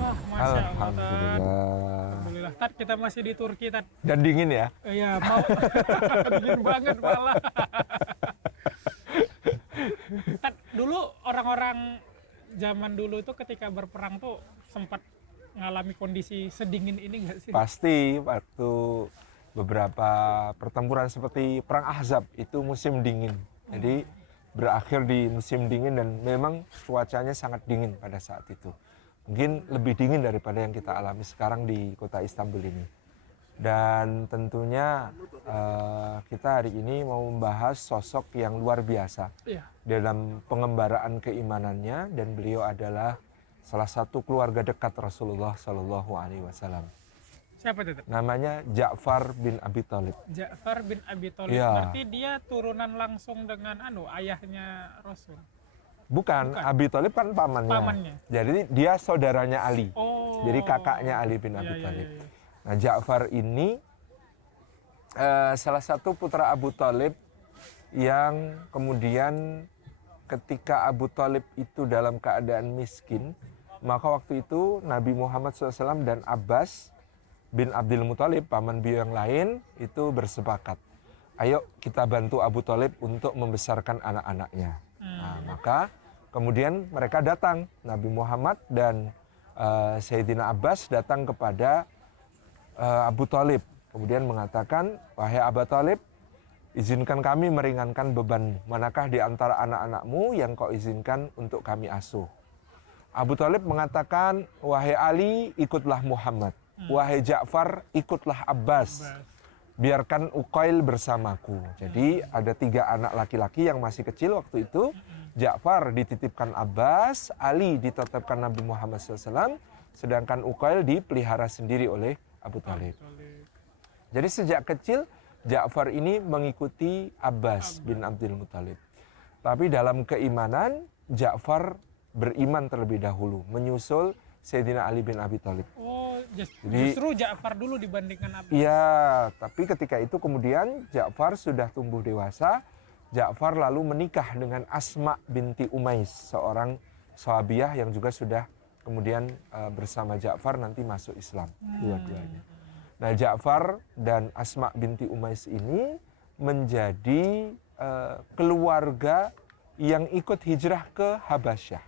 Wah, Masya Allah, Tat. Alhamdulillah. Alhamdulillah. Tat, kita masih di Turki, Tat. Dan dingin ya? Iya, mau. Dingin banget malah. Tat, dulu orang-orang zaman dulu itu ketika berperang tuh sempat ngalami kondisi sedingin ini nggak sih? Pasti waktu beberapa pertempuran seperti Perang Ahzab itu musim dingin. Jadi berakhir di musim dingin dan memang cuacanya sangat dingin pada saat itu. Mungkin lebih dingin daripada yang kita alami sekarang di kota Istanbul ini. Dan tentunya kita hari ini mau membahas sosok yang luar biasa Iya. dalam pengembaraan keimanannya, dan beliau adalah salah satu keluarga dekat Rasulullah Shallallahu Alaihi Wasallam. Siapa itu, Tat? Namanya Ja'far bin Abi Thalib. Ja'far bin Abi Thalib. Iya. Berarti dia turunan langsung dengan ayahnya Rasul. Bukan, Bukan. Abi Thalib kan pamannya. Pamannya. Jadi dia saudaranya Ali. Oh. Jadi kakaknya Ali bin Iya, Abi iya, Thalib. iya, iya. Nah, Ja'far ini salah satu putra Abu Thalib yang kemudian ketika Abu Thalib itu dalam keadaan miskin, maka waktu itu Nabi Muhammad SAW dan Abbas bin Abdul Muthalib, paman beliau yang lain, itu bersepakat. Ayo kita bantu Abu Thalib untuk membesarkan anak-anaknya. Nah, maka kemudian mereka datang, Nabi Muhammad dan Sayyidina Abbas datang kepada Abu Thalib. Kemudian mengatakan, wahai Abu Thalib, izinkan kami meringankan beban. Manakah di antara anak-anakmu yang kau izinkan untuk kami asuh? Abu Thalib mengatakan, wahai Ali, ikutlah Muhammad. Wahai Ja'far, ikutlah Abbas. Biarkan Uqail bersamaku. Jadi ada 3 anak laki-laki yang masih kecil waktu itu. Ja'far dititipkan Abbas, Ali ditetapkan Nabi Muhammad SAW, sedangkan Uqail dipelihara sendiri oleh Abu Thalib. Jadi sejak kecil Ja'far ini mengikuti Abbas bin Abdul Muthalib. Tapi dalam keimanan Ja'far beriman terlebih dahulu, menyusul Sayyidina Ali bin Abi Thalib. Oh, Jadi- justru Ja'far dulu dibandingkan Abbas. Iya, tapi ketika itu kemudian Ja'far sudah tumbuh dewasa. Ja'far lalu menikah dengan Asma binti Umais, seorang sahabiah yang juga sudah kemudian bersama Ja'far nanti masuk Islam, dua-duanya. Nah, Ja'far dan Asma binti Umais ini menjadi keluarga yang ikut hijrah ke Habasyah.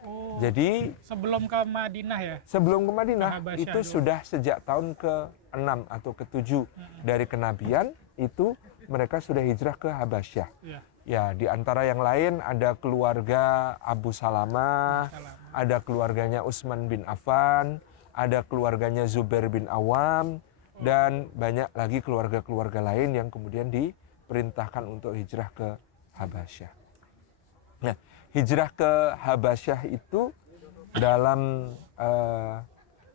Oh, Jadi sebelum ke Madinah ya? sebelum ke Madinah Ke Habasyah itu dulu. sudah sejak tahun ke-6 atau ke-7 dari kenabian itu mereka sudah hijrah ke Habasyah. Iya. Ya, di antara yang lain ada keluarga Abu Salamah, ada keluarganya Utsman bin Affan, ada keluarganya Zubair bin Awam, dan banyak lagi keluarga-keluarga lain yang kemudian diperintahkan untuk hijrah ke Habasyah. Nah, hijrah ke Habasyah itu dalam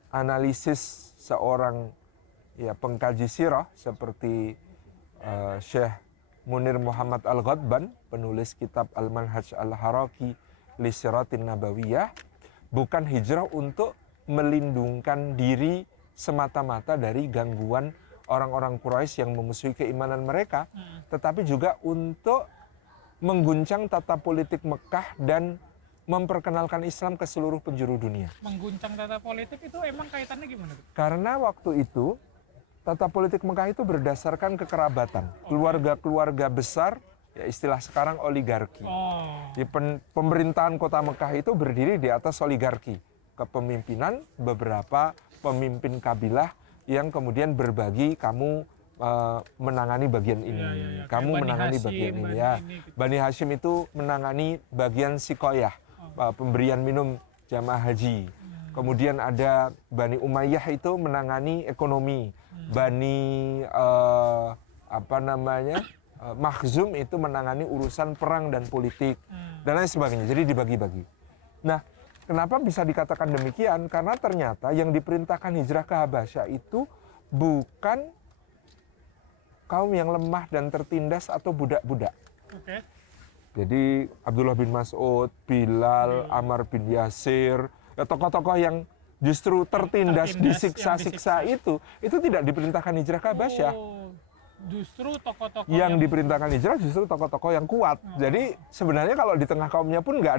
analisis seorang pengkaji sirah seperti Syekh Munir Muhammad Al-Ghadban, penulis kitab Al-Manhaj Al-Haraki li Siratin Nabawiyah, bukan hijrah untuk melindungkan diri semata-mata dari gangguan orang-orang Quraisy yang memusuhi keimanan mereka, tetapi juga untuk mengguncang tata politik Mekah dan memperkenalkan Islam ke seluruh penjuru dunia. Mengguncang tata politik itu emang kaitannya gimana tuh? Karena waktu itu tata politik Mekah itu berdasarkan kekerabatan. Keluarga-keluarga besar, ya istilah sekarang oligarki. Oh, Di pemerintahan kota Mekah itu berdiri di atas oligarki. Kepemimpinan beberapa pemimpin kabilah yang kemudian berbagi, kamu menangani bagian ini, Iya. kamu Kayak Bani menangani Hashim, bagian ini Bani ya. ini, gitu. Bani Hashim itu menangani bagian sikoyah, pemberian minum jamaah haji. Kemudian ada Bani Umayyah itu menangani ekonomi. Bani Makhzum itu menangani urusan perang dan politik dan lain sebagainya. Jadi dibagi-bagi. Nah, kenapa bisa dikatakan demikian? Karena ternyata yang diperintahkan hijrah ke Habasyah itu bukan kaum yang lemah dan tertindas atau budak-budak. Oke. Jadi Abdullah bin Mas'ud, Bilal, Ammar bin Yasir, ya, tokoh-tokoh yang justru tertindas, disiksa-siksa itu tidak diperintahkan hijrah ke Habasyah. Oh, justru tokoh-tokoh Yang diperintahkan hijrah justru tokoh-tokoh yang kuat. Jadi sebenarnya kalau di tengah kaumnya pun nggak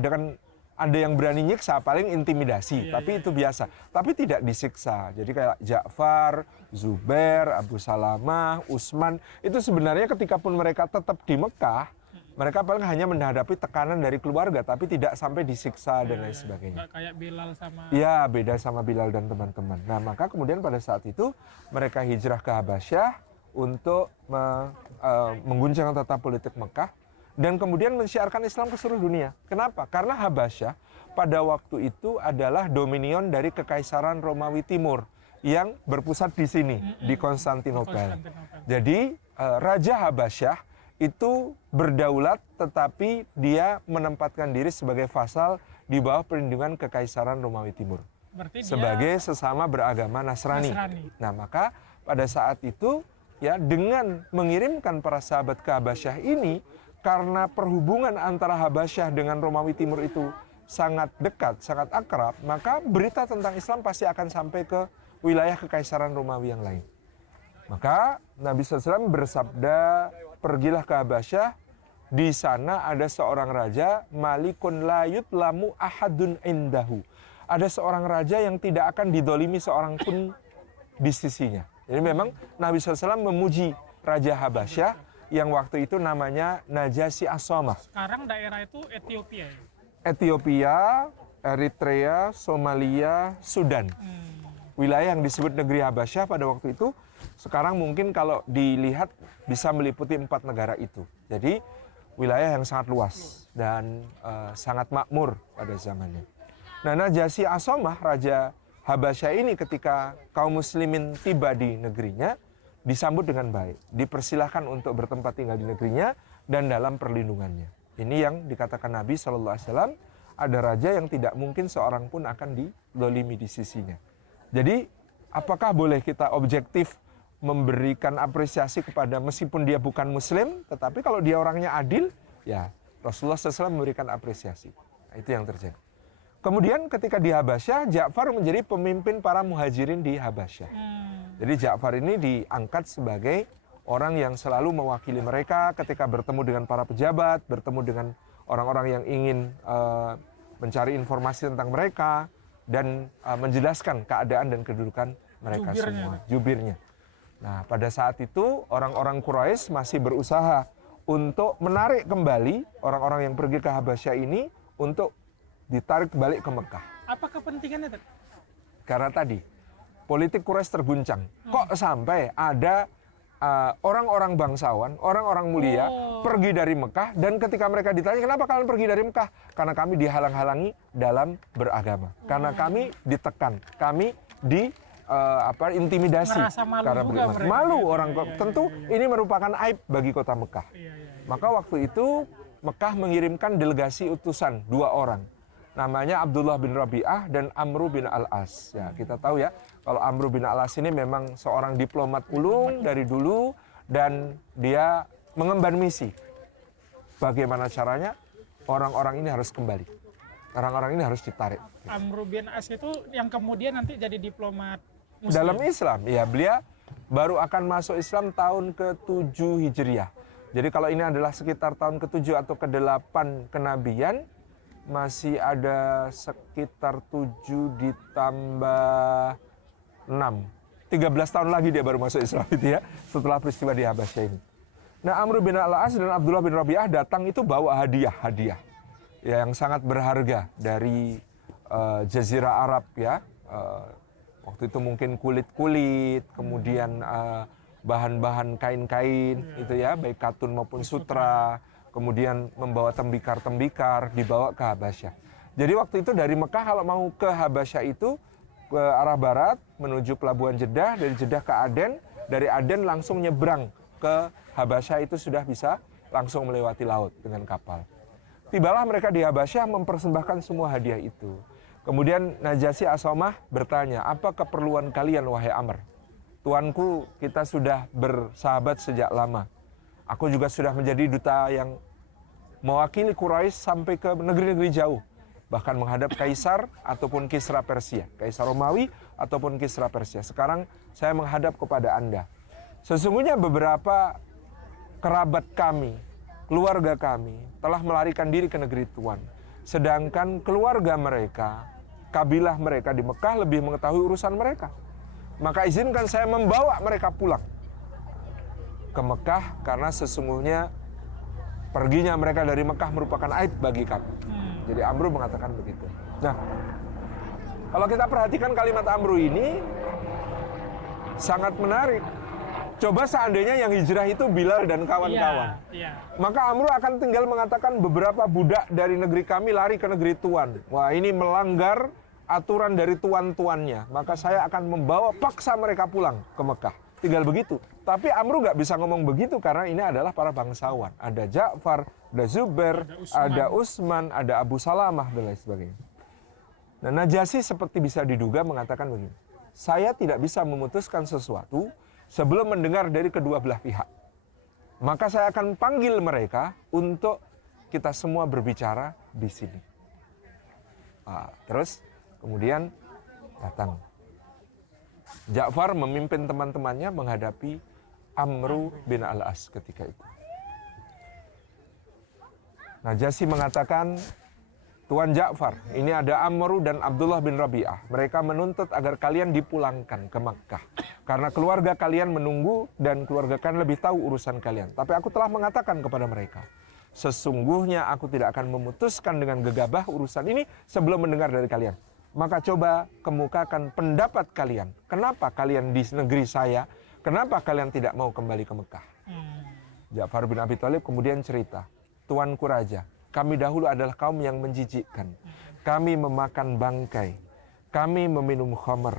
ada yang berani nyiksa, paling intimidasi, tapi itu biasa. Tapi tidak disiksa. Jadi kayak Ja'far, Zubair, Abu Salamah, Utsman, itu sebenarnya ketika pun mereka tetap di Mekah, mereka paling hanya menghadapi tekanan dari keluarga, tapi tidak sampai disiksa dan lain sebagainya. Nggak kayak Bilal sama... Ya, beda sama Bilal dan teman-teman. Nah, maka kemudian pada saat itu mereka hijrah ke Habasyah untuk mengguncang tata politik Mekah dan kemudian mensiarkan Islam ke seluruh dunia. Kenapa? Karena Habasyah pada waktu itu adalah dominion dari Kekaisaran Romawi Timur yang berpusat di sini, di Konstantinopel. Jadi Raja Habasyah itu berdaulat, tetapi dia menempatkan diri sebagai vasal di bawah perlindungan Kekaisaran Romawi Timur. Berarti sebagai sesama beragama Nasrani. Nah, maka pada saat itu ya, dengan mengirimkan para sahabat ke Habasyah ini, karena perhubungan antara Habasyah dengan Romawi Timur itu sangat dekat, sangat akrab, maka berita tentang Islam pasti akan sampai ke wilayah Kekaisaran Romawi yang lain. Maka Nabi SAW bersabda, pergilah ke Habasyah, di sana ada seorang raja, malikun layut lamu ahadun indahu. Ada seorang raja yang tidak akan didolimi seorang pun di sisinya. Jadi memang Nabi SAW memuji Raja Habasyah yang waktu itu namanya Najasyi As-Samah. Sekarang daerah itu Ethiopia ya? Ethiopia, Eritrea, Somalia, Sudan. Wilayah yang disebut negeri Habasyah pada waktu itu, sekarang mungkin kalau dilihat bisa meliputi 4 negara itu. Jadi wilayah yang sangat luas dan sangat makmur pada zamannya. Nah, Najasyi As-Samah, Raja Habasyah ini ketika kaum muslimin tiba di negerinya, disambut dengan baik. Dipersilahkan untuk bertempat tinggal di negerinya dan dalam perlindungannya. Ini yang dikatakan Nabi SAW, ada raja yang tidak mungkin seorang pun akan didolimi di sisinya. Jadi, apakah boleh kita objektif memberikan apresiasi kepada meskipun dia bukan muslim, tetapi kalau dia orangnya adil, ya Rasulullah SAW memberikan apresiasi. Nah, itu yang terjadi. Kemudian ketika di Habasyah, Ja'far menjadi pemimpin para muhajirin di Habasyah. Jadi Ja'far ini diangkat sebagai orang yang selalu mewakili mereka ketika bertemu dengan para pejabat, bertemu dengan orang-orang yang ingin mencari informasi tentang mereka, dan menjelaskan keadaan dan kedudukan mereka semua, jubirnya. Nah, pada saat itu orang-orang Quraisy masih berusaha untuk menarik kembali orang-orang yang pergi ke Habasyah ini untuk ditarik balik ke Mekah. Apa kepentingannya? Karena tadi politik Quraisy terguncang. Kok sampai ada orang-orang bangsawan, orang-orang mulia pergi dari Mekah, dan ketika mereka ditanya, kenapa kalian pergi dari Mekah? Karena kami dihalang-halangi dalam beragama. Karena kami ditekan, kami intimidasi karena beriman. Malu orang tentu ini merupakan aib bagi kota Mekah. Maka waktu itu Mekah mengirimkan delegasi utusan 2 orang. Namanya Abdullah bin Rabi'ah dan Amru bin Al-As. Ya, kita tahu ya, kalau Amru bin Al-As ini memang seorang diplomat ulung dari dulu, dan dia mengemban misi. Bagaimana caranya? Orang-orang ini harus kembali. Orang-orang ini harus ditarik. Amru bin As itu yang kemudian nanti jadi diplomat Muslim. Dalam Islam, ya, beliau baru akan masuk Islam tahun ke-7 Hijriah. Jadi kalau ini adalah sekitar tahun ke-7 atau ke-8 kenabian, masih ada sekitar 7 ditambah 6. 13 tahun lagi dia baru masuk Islam itu ya, setelah peristiwa di Habasyah ini. Nah, Amr bin Al-As dan Abdullah bin Rabi'ah datang itu bawa hadiah yang sangat berharga dari Jazirah Arab ya. Waktu Waktu itu mungkin kulit-kulit, kemudian bahan-bahan kain-kain, itu ya, baik katun maupun sutra. Kemudian membawa tembikar-tembikar, dibawa ke Habasyah. Jadi waktu itu dari Mekah kalau mau ke Habasyah itu, ke arah barat, menuju pelabuhan Jeddah, dari Jeddah ke Aden, dari Aden langsung nyebrang ke Habasyah, itu sudah bisa langsung melewati laut dengan kapal. Tibalah mereka di Habasyah mempersembahkan semua hadiah itu. Kemudian Najasyi As-Samah bertanya, apa keperluan kalian wahai Amr? Tuanku, kita sudah bersahabat sejak lama. Aku juga sudah menjadi duta yang mewakili Quraisy sampai ke negeri-negeri jauh. Bahkan menghadap Kaisar ataupun Kisra Persia. Kaisar Romawi ataupun Kisra Persia. Sekarang saya menghadap kepada Anda. Sesungguhnya beberapa kerabat kami, keluarga kami, telah melarikan diri ke negeri Tuan. Sedangkan keluarga mereka, kabilah mereka di Mekah lebih mengetahui urusan mereka. Maka izinkan saya membawa mereka pulang ke Mekah, karena sesungguhnya perginya mereka dari Mekah merupakan aib bagi kami. Jadi Amru mengatakan begitu. Nah, kalau kita perhatikan kalimat Amru ini sangat menarik. Coba seandainya yang hijrah itu Bilal dan kawan-kawan. Maka Amru akan tinggal mengatakan beberapa budak dari negeri kami lari ke negeri Tuan. Wah, ini melanggar aturan dari tuan-tuannya. Maka saya akan membawa paksa mereka pulang ke Mekah. Tinggal begitu. Tapi Amru nggak bisa ngomong begitu karena ini adalah para bangsawan. Ada Ja'far, ada Zubair, ada Utsman, ada Abu Salamah, dan lain sebagainya. Nah, Najasyi seperti bisa diduga mengatakan begini, saya tidak bisa memutuskan sesuatu sebelum mendengar dari kedua belah pihak. Maka saya akan panggil mereka untuk kita semua berbicara di sini. Terus kemudian datang Ja'far memimpin teman-temannya menghadapi Amru bin Al-As ketika itu. Najasyi mengatakan, Tuan Ja'far, ini ada Amru dan Abdullah bin Rabi'ah. Mereka menuntut agar kalian dipulangkan ke Makkah. Karena keluarga kalian menunggu dan keluarga kalian lebih tahu urusan kalian. Tapi aku telah mengatakan kepada mereka, sesungguhnya aku tidak akan memutuskan dengan gegabah urusan ini sebelum mendengar dari kalian. Maka coba kemukakan pendapat kalian. Kenapa kalian di negeri saya? Kenapa kalian tidak mau kembali ke Mekah? Ja'far bin Abi Thalib kemudian cerita, Tuanku Raja, kami dahulu adalah kaum yang menjijikkan. Kami memakan bangkai. Kami meminum khamr.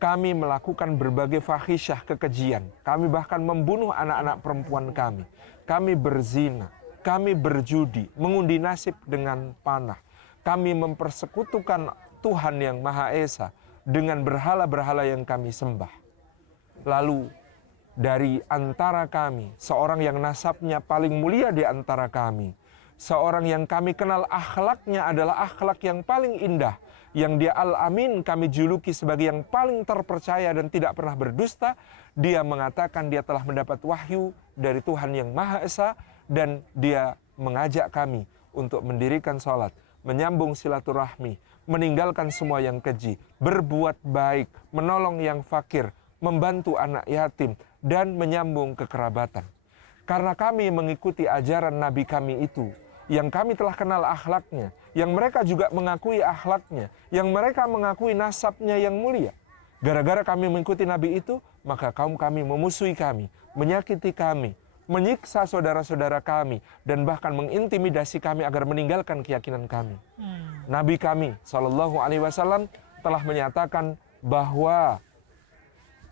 Kami melakukan berbagai fahisyah, kekejian. Kami bahkan membunuh anak-anak perempuan kami. Kami berzina. Kami berjudi, mengundi nasib dengan panah. Kami mempersekutukan Tuhan yang Maha Esa dengan berhala-berhala yang kami sembah. Lalu dari antara kami, seorang yang nasabnya paling mulia di antara kami, seorang yang kami kenal akhlaknya adalah akhlak yang paling indah, yang dia Al-Amin kami juluki sebagai yang paling terpercaya dan tidak pernah berdusta. Dia mengatakan dia telah mendapat wahyu dari Tuhan yang Maha Esa dan dia mengajak kami untuk mendirikan sholat, menyambung silaturahmi, meninggalkan semua yang keji, berbuat baik, menolong yang fakir, membantu anak yatim, dan menyambung kekerabatan. Karena kami mengikuti ajaran Nabi kami itu, yang kami telah kenal akhlaknya, yang mereka juga mengakui akhlaknya, yang mereka mengakui nasabnya yang mulia. Gara-gara kami mengikuti Nabi itu, maka kaum kami memusuhi kami, menyakiti kami, menyiksa saudara-saudara kami, dan bahkan mengintimidasi kami agar meninggalkan keyakinan kami. Nabi kami SAW telah menyatakan bahwa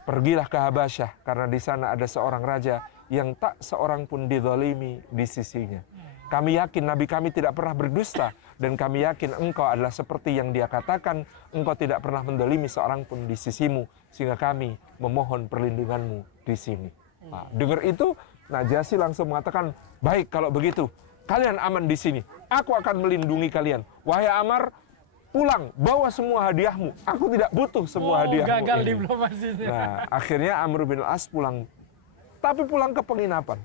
pergilah ke Habasyah karena di sana ada seorang raja yang tak seorang pun dizalimi di sisinya. Kami yakin Nabi kami tidak pernah berdusta dan kami yakin engkau adalah seperti yang dia katakan, engkau tidak pernah mendolimi seorang pun di sisimu, sehingga kami memohon perlindunganmu di sini. Dengar itu, Najasyi langsung mengatakan, baik kalau begitu, kalian aman di sini. Aku akan melindungi kalian. Wahai Amr, pulang, bawa semua hadiahmu. Aku tidak butuh semua hadiahmu. Gagal diplomasinya. Nah, akhirnya Amr bin As pulang, tapi pulang ke penginapan.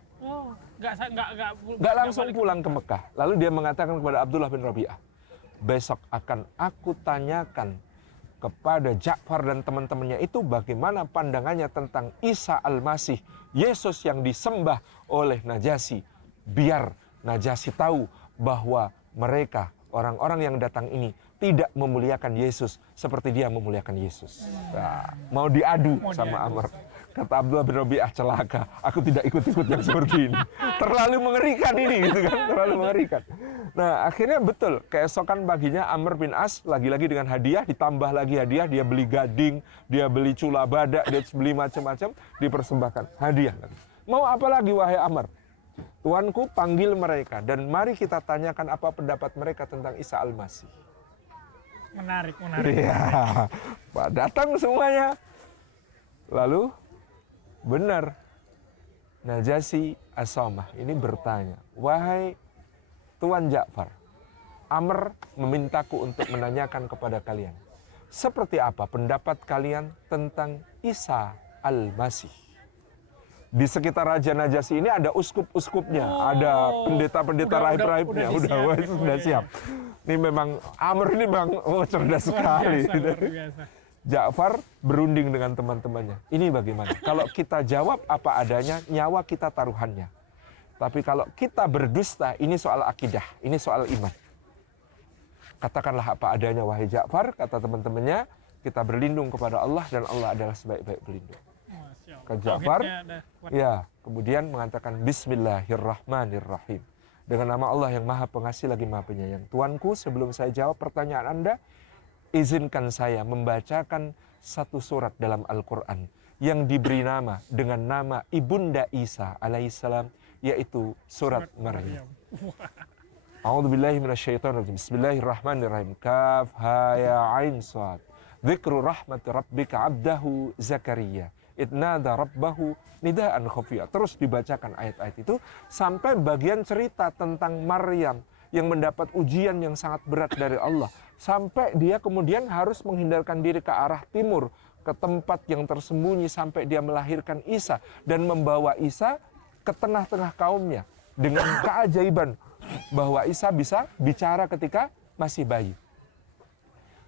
Nggak langsung pulang ke Mekah. Lalu dia mengatakan kepada Abdullah bin Rabi'ah, besok akan aku tanyakan kepada Ja'far dan teman-temannya itu bagaimana pandangannya tentang Isa Al-Masih, Yesus yang disembah oleh Najasyi. Biar Najasyi tahu bahwa mereka, orang-orang yang datang ini, tidak memuliakan Yesus seperti dia memuliakan Yesus. Nah, mau diadu sama Amr. Kata Abdullah bin Rabi'ah, celaka, aku tidak ikut-ikut yang seperti ini. Terlalu mengerikan ini, gitu kan, terlalu mengerikan. Nah, akhirnya betul, keesokan paginya Amr bin As lagi-lagi dengan hadiah, ditambah lagi hadiah, dia beli gading, dia beli cula badak, dia beli macam-macam, dipersembahkan hadiah. Mau apa lagi wahai Amr? Tuanku panggil mereka dan mari kita tanyakan apa pendapat mereka tentang Isa Al-Masih. Menarik. Iya, datang semuanya. Lalu benar, Najasyi As-Samah ini bertanya, wahai Tuan Ja'far, Amr memintaku untuk menanyakan kepada kalian, seperti apa pendapat kalian tentang Isa Al-Masih? Di sekitar Raja Najasyi ini ada uskup-uskupnya, ada pendeta-pendeta rahib-rahibnya, sudah siap. Ini memang Amr ini memang cerdas sekali. Luar biasa. Ja'far berunding dengan teman-temannya. Ini bagaimana? Kalau kita jawab apa adanya, nyawa kita taruhannya. Tapi kalau kita berdusta, ini soal akidah, ini soal iman. Katakanlah apa adanya, wahai Ja'far, kata teman-temannya, kita berlindung kepada Allah dan Allah adalah sebaik-baik pelindung. Ke Ja'far, ya, kemudian mengatakan Bismillahirrahmanirrahim. Dengan nama Allah yang Maha Pengasih lagi Maha Penyayang. Tuanku, sebelum saya jawab pertanyaan Anda, izinkan saya membacakan satu surat dalam Al-Quran yang diberi nama dengan nama Ibunda Isa alaihissalam, yaitu surat Maryam. A'udzubillahi minasyaitonirrajim. Bismillahirrahmanirrahim. Kaf ha ya ain shad. Dzikru rahmat rabbika 'abdahu Zakaria. Idnada rabbahu nidaan khafiyya. Terus dibacakan ayat-ayat itu sampai bagian cerita tentang Maryam yang mendapat ujian yang sangat berat dari Allah. Sampai dia kemudian harus menghindarkan diri ke arah timur, ke tempat yang tersembunyi sampai dia melahirkan Isa. Dan membawa Isa ke tengah-tengah kaumnya. Dengan keajaiban bahwa Isa bisa bicara ketika masih bayi.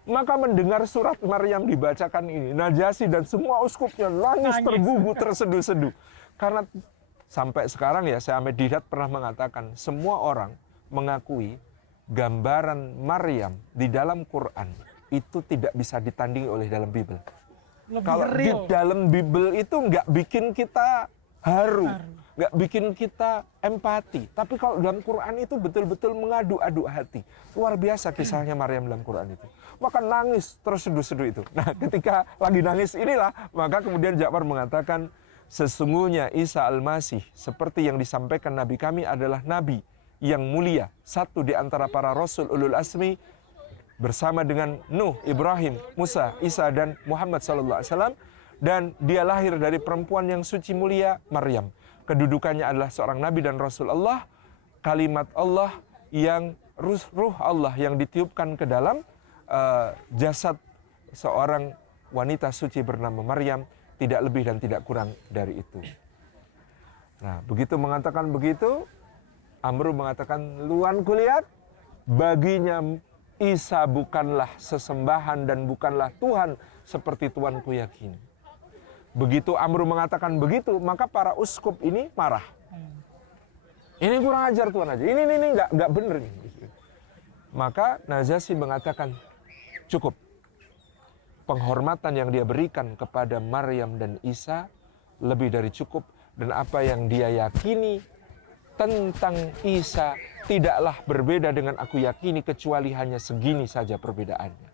Maka mendengar surat Maryam dibacakan ini, Najasyi dan semua uskupnya nangis tergugu, terseduh-seduh. Karena sampai sekarang ya, Syekh Ahmed Didat pernah mengatakan, semua orang mengakui gambaran Maryam di dalam Quran itu tidak bisa ditandingi oleh dalam Bible. Kalau di dalam Bible itu nggak bikin kita haru, nggak bikin kita empati. Tapi kalau dalam Quran itu betul-betul mengadu-adu hati. Luar biasa kisahnya Maryam dalam Quran itu. Maka nangis terseduh-seduh itu. Nah, ketika lagi nangis inilah, maka kemudian Ja'far mengatakan, sesungguhnya Isa Al-Masih seperti yang disampaikan Nabi kami adalah Nabi yang mulia, satu di antara para Rasul Ulul Azmi, bersama dengan Nuh, Ibrahim, Musa, Isa, dan Muhammad SAW. Dan dia lahir dari perempuan yang suci mulia, Maryam. Kedudukannya adalah seorang Nabi dan Rasul Allah, kalimat Allah yang ruh Allah yang ditiupkan ke dalam jasad seorang wanita suci bernama Maryam, tidak lebih dan tidak kurang dari itu. Nah, begitu mengatakan begitu, Amr mengatakan, Tuanku lihat, baginya Isa bukanlah sesembahan dan bukanlah Tuhan seperti Tuanku yakini. Begitu Amr mengatakan begitu, maka para uskup ini marah. Ini kurang ajar Tuan aja, ini nggak bener nih. Maka Najasyi mengatakan, cukup. Penghormatan yang dia berikan kepada Maryam dan Isa lebih dari cukup, dan apa yang dia yakini tentang Isa tidaklah berbeda dengan aku yakini, kecuali hanya segini saja perbedaannya.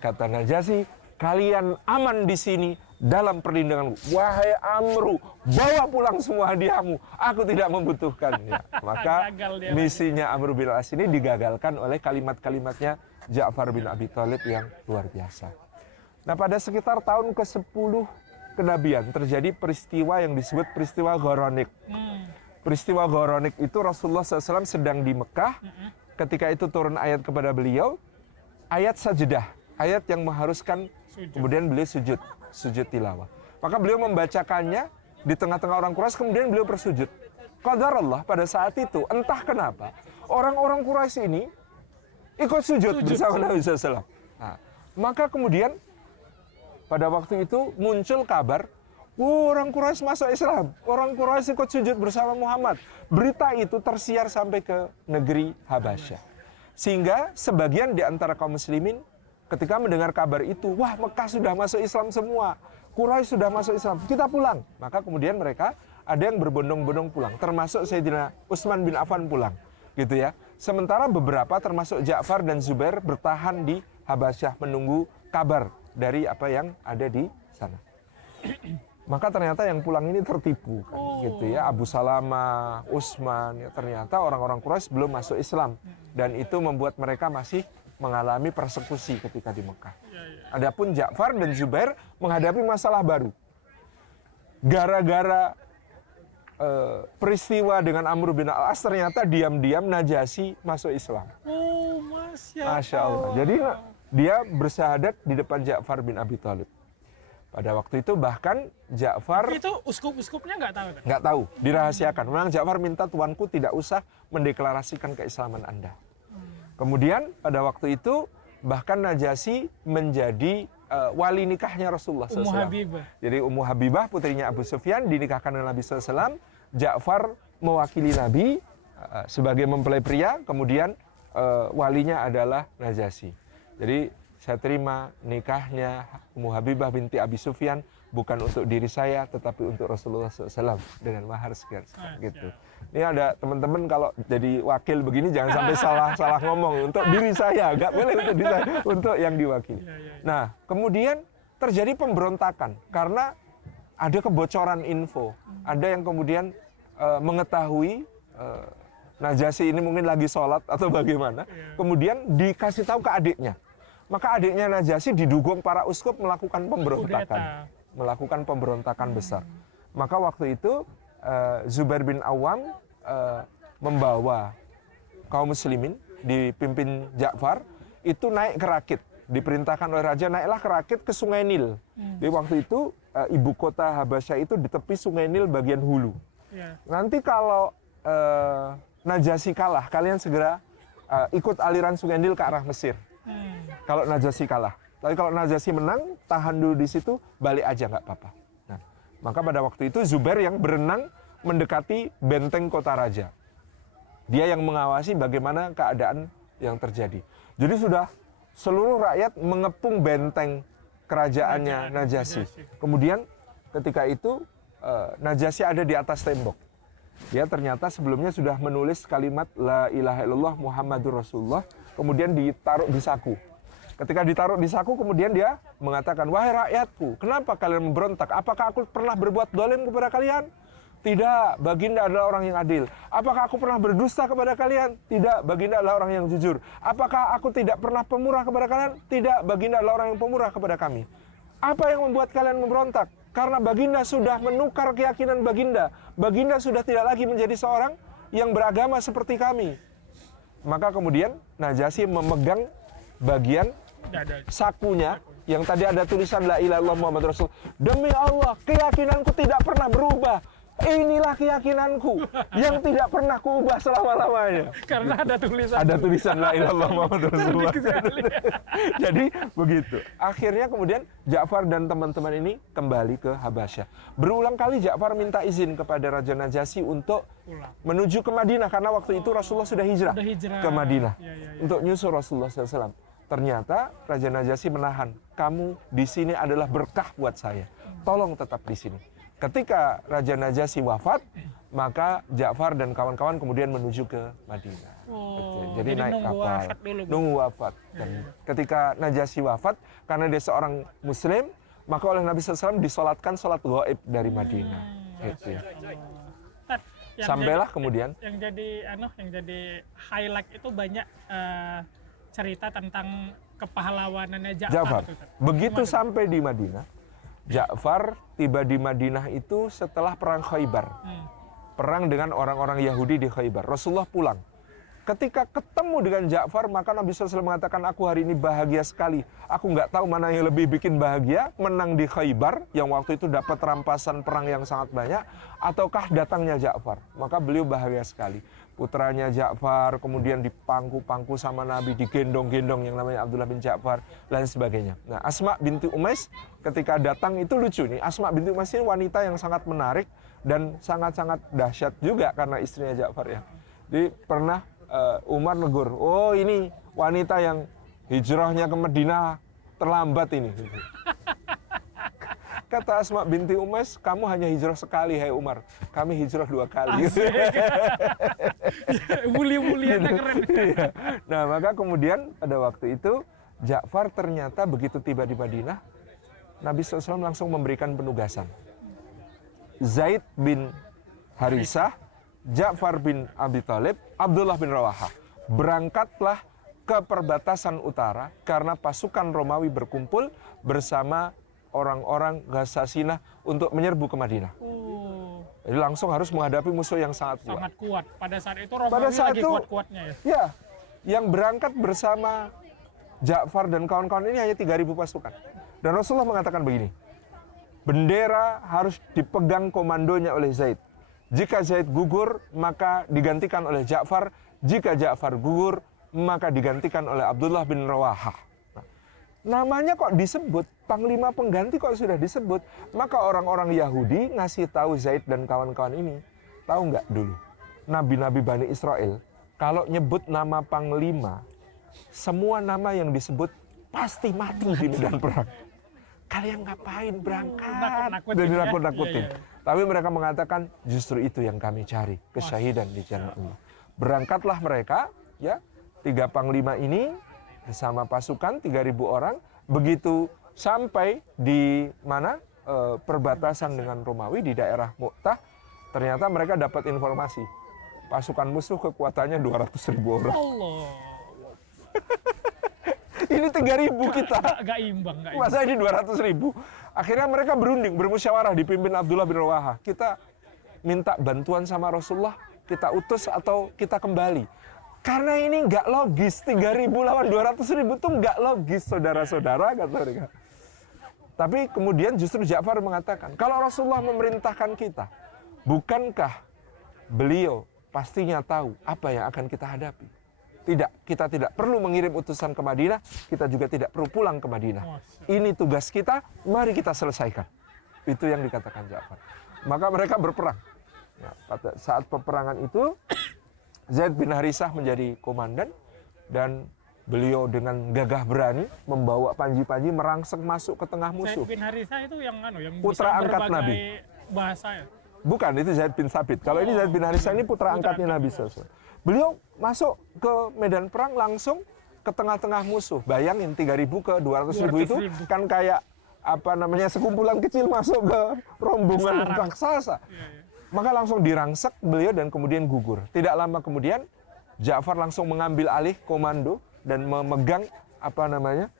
Kata Najasyi, kalian aman di sini dalam perlindunganku. Wahai Amru, bawa pulang semua hadiahmu. Aku tidak membutuhkannya. Maka misinya Amr bin As ini digagalkan oleh kalimat-kalimatnya Ja'far bin Abi Thalib yang luar biasa. Nah, pada sekitar tahun ke-10 kenabian terjadi peristiwa yang disebut peristiwa Ghoronik. Peristiwa Ghoronik itu Rasulullah SAW sedang di Mekah. Ketika itu turun ayat kepada beliau, ayat sajdah, ayat yang mengharuskan kemudian beliau sujud tilawah. Maka beliau membacakannya di tengah-tengah orang Quraisy, kemudian beliau bersujud. Qadarullah pada saat itu, entah kenapa, orang-orang Quraisy ini ikut sujud bersama Nabi SAW. Nah, maka kemudian pada waktu itu muncul kabar, orang Quraisy masuk Islam, orang Quraisy ikut sujud bersama Muhammad. Berita itu tersiar sampai ke negeri Habasyah. Sehingga sebagian di antara kaum muslimin ketika mendengar kabar itu, wah Mekah sudah masuk Islam semua, Quraisy sudah masuk Islam, kita pulang. Maka kemudian mereka ada yang berbondong-bondong pulang, termasuk Sayyidina Utsman bin Affan pulang, gitu ya. Sementara beberapa termasuk Ja'far dan Zubair bertahan di Habasyah menunggu kabar dari apa yang ada di sana. Maka ternyata yang pulang ini tertipu, kan, gitu ya. Abu Salamah, Utsman, ya, ternyata orang-orang Quraisy belum masuk Islam, dan itu membuat mereka masih mengalami persekusi ketika di Mekah. Adapun Ja'far dan Zubair menghadapi masalah baru. Gara-gara peristiwa dengan Amr bin Al-As, ternyata diam-diam Najasyi masuk Islam. Oh, Masya Allah. Jadi dia bersyahadat di depan Ja'far bin Abi Thalib. Pada waktu itu bahkan Ja'far... Itu uskup-uskupnya nggak tahu? Kan? Nggak tahu, dirahasiakan. Memang Ja'far minta, tuanku tidak usah mendeklarasikan keislaman Anda. Kemudian pada waktu itu bahkan Najasyi menjadi wali nikahnya Rasulullah SAW. Ummu Habibah. Jadi Ummu Habibah putrinya Abu Sufyan dinikahkan dengan Nabi SAW. Ja'far mewakili Nabi sebagai mempelai pria, kemudian walinya adalah Najasyi. Jadi saya terima nikahnya Ummu Habibah binti Abi Sufyan bukan untuk diri saya, tetapi untuk Rasulullah SAW dengan mahar sekian, gitu. Ini ada teman-teman kalau jadi wakil begini jangan sampai salah ngomong untuk diri saya, nggak boleh untuk diri saya, untuk yang diwakili. Nah, kemudian terjadi pemberontakan karena ada kebocoran info. Ada yang kemudian mengetahui Najasyi ini mungkin lagi sholat atau bagaimana, kemudian dikasih tahu ke adiknya. Maka adiknya Najasyi didukung para uskup melakukan pemberontakan besar. Maka waktu itu Zubair bin Awam membawa kaum muslimin dipimpin Ja'far itu naik ke Rakit, diperintahkan oleh raja naiklah ke Rakit ke Sungai Nil. Di waktu itu ibu kota Habasyah itu di tepi Sungai Nil bagian hulu. Nanti kalau Najasyi kalah, kalian segera ikut aliran Sungai Nil ke arah Mesir. Kalau Najasyi kalah, tapi kalau Najasyi menang, tahan dulu di situ, balik aja nggak apa-apa. Nah, maka pada waktu itu Zubair yang berenang mendekati benteng kota raja. Dia yang mengawasi bagaimana keadaan yang terjadi. Jadi sudah seluruh rakyat mengepung benteng kerajaannya Najasyi. Kemudian ketika itu Najasyi ada di atas tembok. Dia ternyata sebelumnya sudah menulis kalimat La ilaha illallah Muhammadur Rasulullah, kemudian ditaruh di saku. Ketika ditaruh di saku, kemudian dia mengatakan, wahai rakyatku, kenapa kalian memberontak? Apakah aku pernah berbuat dolim kepada kalian? Tidak, baginda adalah orang yang adil. Apakah aku pernah berdusta kepada kalian? Tidak, baginda adalah orang yang jujur. Apakah aku tidak pernah pemurah kepada kalian? Tidak, baginda adalah orang yang pemurah kepada kami. Apa yang membuat kalian memberontak? Karena baginda sudah menukar keyakinan baginda. Baginda sudah tidak lagi menjadi seorang yang beragama seperti kami. Maka kemudian Najasyi memegang bagian sakunya yang tadi ada tulisan La ilaha illallah Muhammad Rasul. Demi Allah, keyakinanku tidak pernah berubah. Inilah keyakinanku yang tidak pernah kuubah selama-lamanya. Karena ada tulisan La ilaha illallah Muhammad Rasulullah. Jadi begitu. Akhirnya kemudian Ja'far dan teman-teman ini kembali ke Habasyah. Berulang kali Ja'far minta izin kepada Raja Najasyi untuk menuju ke Madinah karena waktu itu Rasulullah sudah hijrah ke Madinah untuk nyusul Rasulullah SAW. Ternyata Raja Najasyi menahan. Kamu di sini adalah berkah buat saya. Tolong tetap di sini. Ketika Raja Najasyi wafat, maka Ja'far dan kawan-kawan kemudian menuju ke Madinah. Jadi naik kapal, nunggu wafat. Dan ketika Najasyi wafat, karena dia seorang Muslim, maka oleh Nabi SAW disolatkan sholat gaib dari Madinah. Gitu ya. Sampailah kemudian. Yang jadi highlight itu banyak cerita tentang kepahlawanannya Ja'far. Begitu sampai di Madinah, Ja'far tiba di Madinah itu setelah perang Khaybar. Perang dengan orang-orang Yahudi di Khaybar. Rasulullah pulang. Ketika ketemu dengan Ja'far, maka Nabi SAW mengatakan, aku hari ini bahagia sekali. Aku nggak tahu mana yang lebih bikin bahagia, menang di Khaybar, yang waktu itu dapat rampasan perang yang sangat banyak, ataukah datangnya Ja'far. Maka beliau bahagia sekali. Putranya Ja'far, kemudian dipangku-pangku sama Nabi, digendong-gendong yang namanya Abdullah bin Ja'far, dan sebagainya. Nah, Asma binti Umais ketika datang itu lucu nih. Asma binti Umais ini wanita yang sangat menarik dan sangat-sangat dahsyat juga karena istrinya Ja'far ya. Jadi pernah Umar negur, oh ini wanita yang hijrahnya ke Madinah terlambat ini. Kata Asma binti Umais, kamu hanya hijrah sekali, hai Umar. Kami hijrah 2 kali. Mulia-mulianya keren. Iya. Nah, maka kemudian pada waktu itu, Ja'far ternyata begitu tiba di Madinah, Nabi SAW langsung memberikan penugasan. Zaid bin Harisah, Ja'far bin Abi Thalib, Abdullah bin Rawahah. Berangkatlah ke perbatasan utara karena pasukan Romawi berkumpul bersama orang-orang Ghasasinah untuk menyerbu ke Madinah. Jadi langsung harus menghadapi musuh yang sangat kuat. Sangat kuat. Pada saat itu Romawi Pada saat lagi itu, kuat-kuatnya ya. Ya, yang berangkat bersama Ja'far dan kawan-kawan ini hanya 3.000 pasukan. Dan Rasulullah mengatakan begini, bendera harus dipegang komandonya oleh Zaid. Jika Zaid gugur, maka digantikan oleh Ja'far. Jika Ja'far gugur, maka digantikan oleh Abdullah bin Rawahah. Namanya kok disebut, panglima pengganti kok sudah disebut. Maka orang-orang Yahudi ngasih tahu Zaid dan kawan-kawan ini. Tahu nggak dulu, Nabi-Nabi Bani Israel, kalau nyebut nama panglima, semua nama yang disebut pasti mati di medan perang. Kalian ngapain berangkat? Dan nakut-nakutin. Iya. Tapi mereka mengatakan, justru itu yang kami cari, kesyahidan di jalan Allah. Berangkatlah mereka, ya, 3 panglima ini, bersama pasukan 3.000 orang, begitu sampai di mana perbatasan dengan Romawi di daerah Mu'tah, ternyata mereka dapat informasi pasukan musuh kekuatannya 200.000 orang. Allah. Ini 3.000 kita. Gak imbang. Masa ini 200.000? Akhirnya mereka berunding, bermusyawarah dipimpin Abdullah bin Rawahah. Kita minta bantuan sama Rasulullah, kita utus atau kita kembali. Karena ini nggak logis, 3.000 lawan 200.000 itu nggak logis, saudara-saudara, kata mereka. Tapi kemudian justru Ja'far mengatakan, kalau Rasulullah memerintahkan kita, bukankah beliau pastinya tahu apa yang akan kita hadapi? Tidak, kita tidak perlu mengirim utusan ke Madinah, kita juga tidak perlu pulang ke Madinah. Ini tugas kita, mari kita selesaikan. Itu yang dikatakan Ja'far. Maka mereka berperang. Nah, pada saat peperangan itu, Zaid bin Harisah menjadi komandan dan beliau dengan gagah berani membawa panji-panji merangsek masuk ke tengah musuh. Zaid bin Harisah itu yang putra bisa angkat berbagai Nabi. Bahasa ya. Bukan, itu Zaid bin Sabit. Kalau ini Zaid bin Harisah ini putra angkatnya Nabi SAW. Beliau masuk ke medan perang langsung ke tengah-tengah musuh. Bayangin 3.000 ke 200.000 itu kan kayak sekumpulan kecil masuk ke rombongan raksasa. Iya. Maka langsung dirangsek beliau dan kemudian gugur. Tidak lama kemudian Ja'far langsung mengambil alih komando dan memegang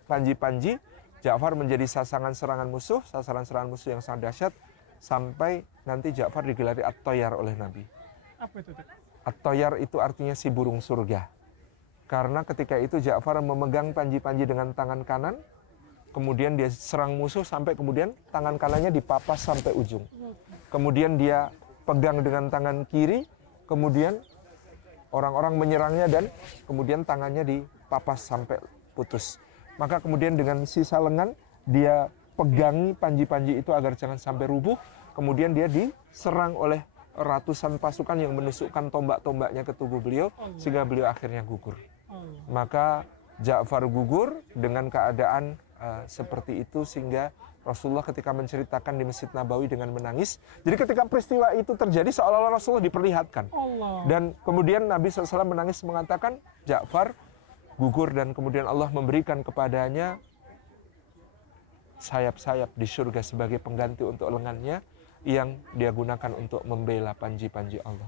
panji-panji. Ja'far menjadi sasaran serangan musuh yang sangat dahsyat sampai nanti Ja'far digelari At-Thayyar oleh Nabi. Apa itu? At-Thayyar itu artinya si burung surga. Karena ketika itu Ja'far memegang panji-panji dengan tangan kanan, kemudian dia serang musuh sampai kemudian tangan kanannya dipapas sampai ujung. Kemudian dia pegang dengan tangan kiri, kemudian orang-orang menyerangnya dan kemudian tangannya dipapas sampai putus. Maka kemudian dengan sisa lengan dia pegangi panji-panji itu agar jangan sampai rubuh. Kemudian dia diserang oleh ratusan pasukan yang menusukkan tombak-tombaknya ke tubuh beliau sehingga beliau akhirnya gugur. Maka Ja'far gugur dengan keadaan seperti itu sehingga Rasulullah ketika menceritakan di Masjid Nabawi dengan menangis. Jadi ketika peristiwa itu terjadi seolah-olah Rasulullah diperlihatkan. Dan kemudian Nabi SAW menangis mengatakan Ja'far gugur dan kemudian Allah memberikan kepadanya sayap-sayap di surga sebagai pengganti untuk lengannya yang dia gunakan untuk membela panji-panji Allah.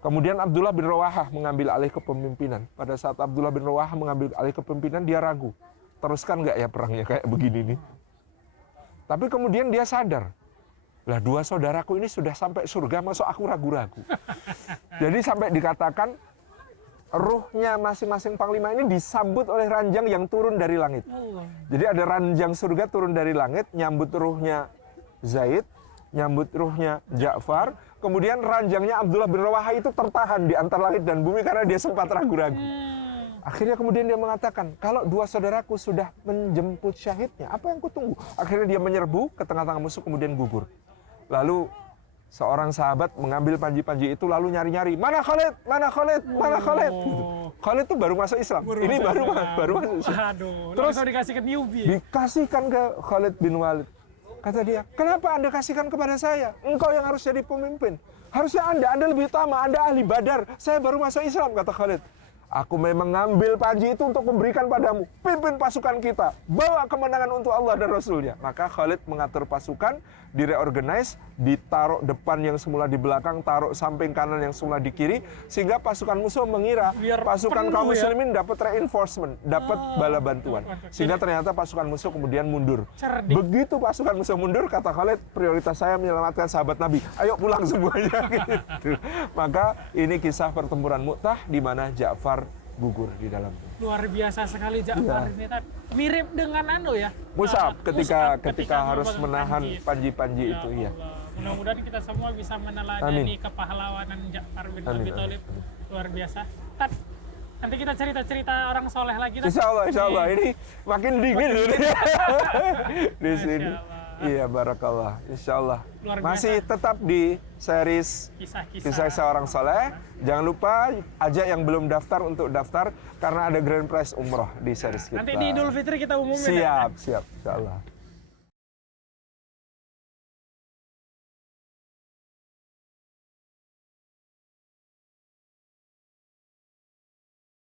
Kemudian Abdullah bin Rawahah mengambil alih kepemimpinan. Pada saat Abdullah bin Rawahah mengambil alih kepemimpinan, dia ragu. Teruskan nggak ya perangnya kayak begini nih? Tapi kemudian dia sadar, lah 2 saudaraku ini sudah sampai surga, masuk aku ragu-ragu. Jadi sampai dikatakan ruhnya masing-masing panglima ini disambut oleh ranjang yang turun dari langit. Jadi ada ranjang surga turun dari langit, nyambut ruhnya Zaid, nyambut ruhnya Ja'far, kemudian ranjangnya Abdullah bin Rawahah itu tertahan di antara langit dan bumi karena dia sempat ragu-ragu. Akhirnya kemudian dia mengatakan, kalau 2 saudaraku sudah menjemput syahidnya, apa yang kutunggu? Akhirnya dia menyerbu ke tengah-tengah musuh kemudian gugur. Lalu seorang sahabat mengambil panji-panji itu lalu nyari-nyari, mana Khalid, mana Khalid, mana Khalid. Gitu. Khalid itu baru masuk Islam. Ini baru masuk Islam. Aduh, Terus langsung dikasih ke newbie. dikasihkan ke Khalid bin Walid. Kata dia, kenapa Anda kasihkan kepada saya? Engkau yang harus jadi pemimpin. Harusnya Anda lebih utama, Anda ahli Badar. Saya baru masuk Islam, kata Khalid. Aku memang ngambil panji itu untuk memberikan padamu. Pimpin pasukan kita. Bawa kemenangan untuk Allah dan Rasulnya. Maka Khalid mengatur pasukan, direorganize, ditaruh depan yang semula di belakang, taruh samping kanan yang semula di kiri, sehingga pasukan musuh mengira Biar pasukan penuh kaum ya. muslimin dapat reinforcement, dapat bala bantuan. Sehingga ternyata pasukan musuh kemudian mundur. Cerdik. Begitu pasukan musuh mundur, kata Khalid, prioritas saya menyelamatkan sahabat Nabi. Ayo pulang semuanya. Gitu. Maka ini kisah pertempuran Mu'tah di mana Ja'far gugur di dalam. Luar biasa sekali Ja'far ini, Tat. Mirip dengan ya. Mus'ab Mus'ab ketika harus memegang menahan panji-panji Ya itu, iya. Allah. Mudah-mudahan kita semua bisa meneladani kepahlawanan Ja'far bin Abi Amin, Thalib. Luar biasa. Tat, nanti kita cerita-cerita orang soleh lagi, Tat. Insya Allah. Ini makin dingin loh di sini. Masya Allah. Iya, barakallah. Insya Allah. Luar biasa. Masih tetap di series Kisah Seorang Soleh. Jangan lupa ajak yang belum daftar untuk daftar karena ada grand prize umroh di series kita. Nanti di Idul Fitri kita umumin. ya, Tat. Siap. Insya Allah.